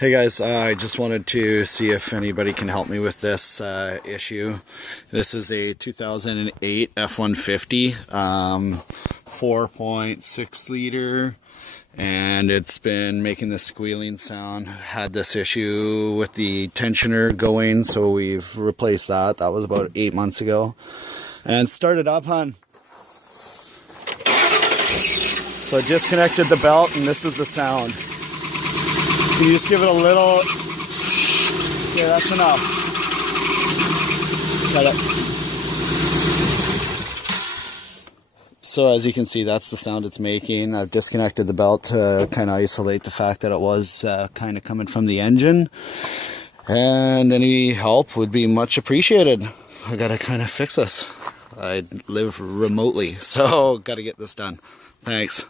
Hey guys, I just wanted to see if anybody can help me with this issue. This is a 2008 F150, 4.6 liter, and it's been making this squealing sound. Had this issue with the tensioner going, so we've replaced that. That was about 8 months ago. And started up, hon. So I disconnected the belt, and this is the sound. You just give it a little, yeah, that's enough. Got it. So as you can see, that's the sound it's making. I've disconnected the belt to kind of isolate the fact that it was kind of coming from the engine. And any help would be much appreciated. I gotta kind of fix this. I live remotely, so gotta get this done. Thanks.